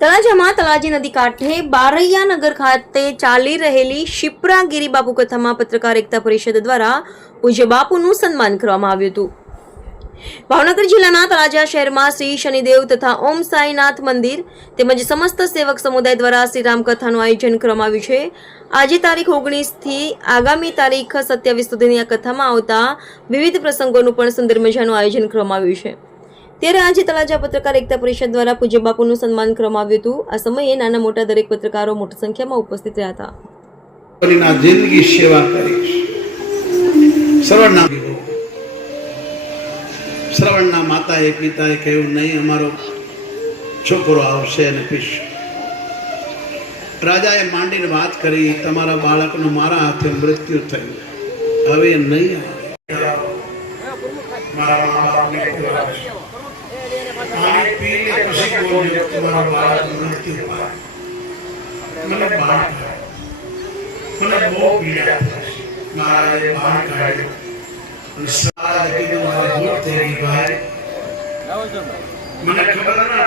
તળાજામાં તળાજી નદી કાંઠે બારૈયા નગર ખાતે ચાલી રહેલી શિપ્રા ગિરિબાપુ કથામાં પત્રકાર એકતા પરિષદ દ્વારા પૂજ્ય બાપુનું સન્માન કરવામાં આવ્યું હતું. ભાવનગર જિલ્લાના તળાજા શહેરમાં શ્રી શનિદેવ તથા ઓમ સાંઈનાથ મંદિર તેમજ સમસ્ત સેવક સમુદાય દ્વારા શ્રી રામ કથાનું આયોજન કરવામાં આવ્યું છે. આજે તારીખ ઓગણીસથી આગામી તારીખ સત્યાવીસ સુધીની આ કથામાં આવતા વિવિધ પ્રસંગોનું પણ સુંદર મજાનું આયોજન કરવામાં આવ્યું છે. ત્યારે આજે તળાજા પત્રકાર એકતા પરિષદ દ્વારા પૂજ્ય બાપુનું સન્માન કરવામાં આવ્યું હતું. આ સમયે નાના મોટા દરેક પત્રકારો મોટી સંખ્યામાં ઉપસ્થિત રહ્યા હતા. જિંદગી સેવા કરીશ. શ્રવણના શ્રવણના માતાએ પિતાએ કહ્યું નહીં, અમારો છોકરો આવશે અને પીશ રાજાએ માંડીને વાત કરી, તમારા બાળકનું મારા હાથે મૃત્યુ થયું. હવે નહીં આવે. મારા મા બાપને. પાણી પીને પછી બોલજો તમારા બાળકનું મૃત્યુ પામે. મને કાઢ્યો. મને બહુ પીડા થશે. મહારાજે બહાર કાઢ્યો અને સારા કીધું મારા ભૂલ થઈ ગઈ, ભાઈ મને ખબર ના